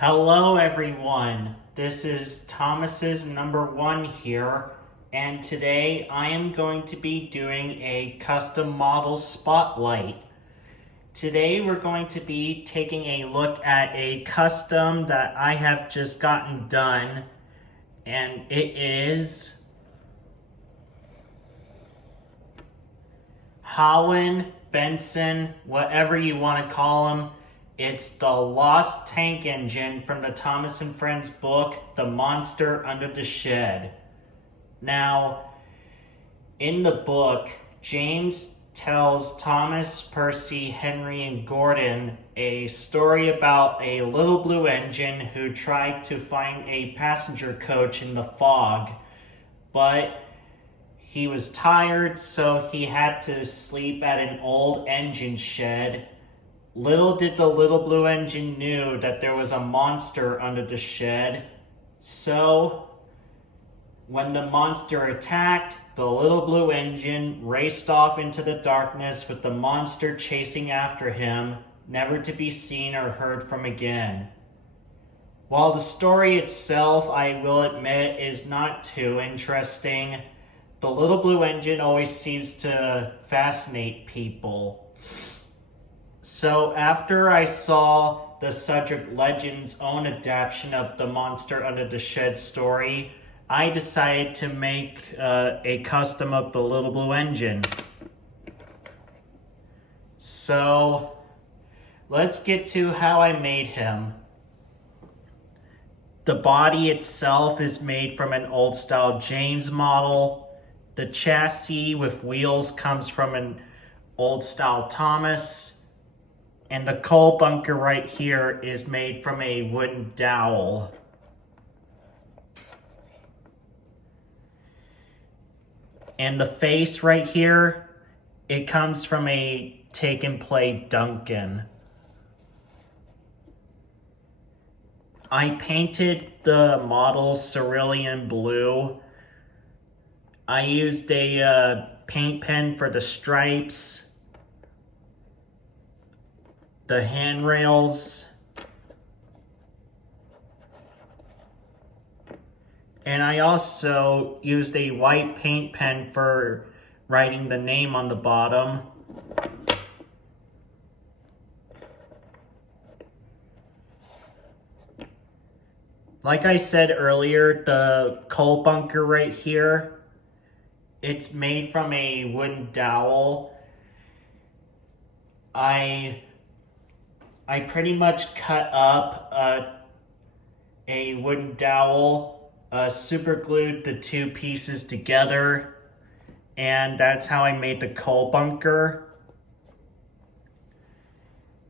Hello everyone, this is Thomas's number one here, and today I am going to be doing a custom model spotlight. Today we're going to be taking a look at a custom that I have just gotten done, and it is Holland, Benson, whatever you want to call him. It's the Lost Tank Engine from the Thomas and Friends book, The Monster Under the Shed. Now, in the book, James tells Thomas, Percy, Henry, and Gordon a story about a little blue engine who tried to find a passenger coach in the fog, but he was tired, so he had to sleep at an old engine shed. Little did the little blue engine knew that there was a monster under the shed. So, when the monster attacked, the little blue engine raced off into the darkness with the monster chasing after him, never to be seen or heard from again. While the story itself, I will admit, is not too interesting, the little blue engine always seems to fascinate people. So after I saw the TheSudricLegends' own adaptation of the Monster Under the Shed story, I decided to make a custom of the little blue engine. So let's get to how I made him. The body itself is made from an old style James model. The chassis with wheels comes from an old style Thomas. And the coal bunker right here is made from a wooden dowel. And the face right here, it comes from a take and play Duncan. I painted the model cerulean blue. I used a paint pen for the stripes, the handrails, and I also used a white paint pen for writing the name on the bottom. Like I said earlier, the coal bunker right here, it's made from a wooden dowel. I pretty much cut up a wooden dowel, super glued the two pieces together, and that's how I made the coal bunker.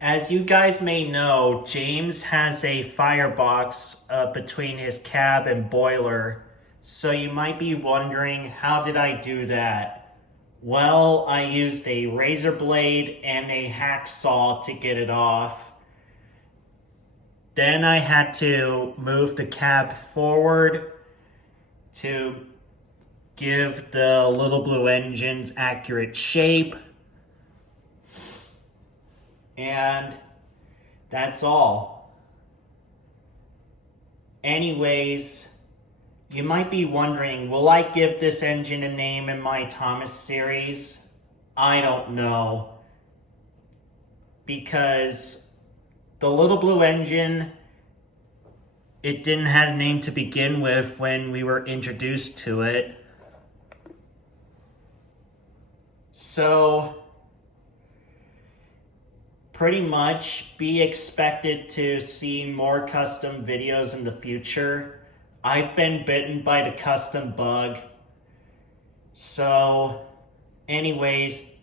As you guys may know, James has a firebox between his cab and boiler, so you might be wondering, how did I do that? Well, I used a razor blade and a hacksaw to get it off. Then I had to move the cab forward to give the little blue engine's accurate shape. And that's all. Anyways, you might be wondering, will I give this engine a name in my Thomas series? I don't know. Because the little blue engine, it didn't have a name to begin with when we were introduced to it. So, pretty much be expected to see more custom videos in the future. I've been bitten by the custom bug. So, anyways,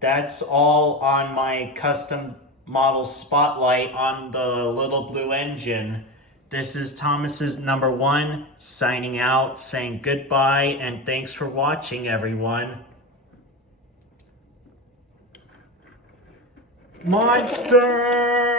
that's all on my custom model spotlight on the little blue engine. This is Thomas's number one, signing out, saying goodbye, and thanks for watching, everyone. Monster!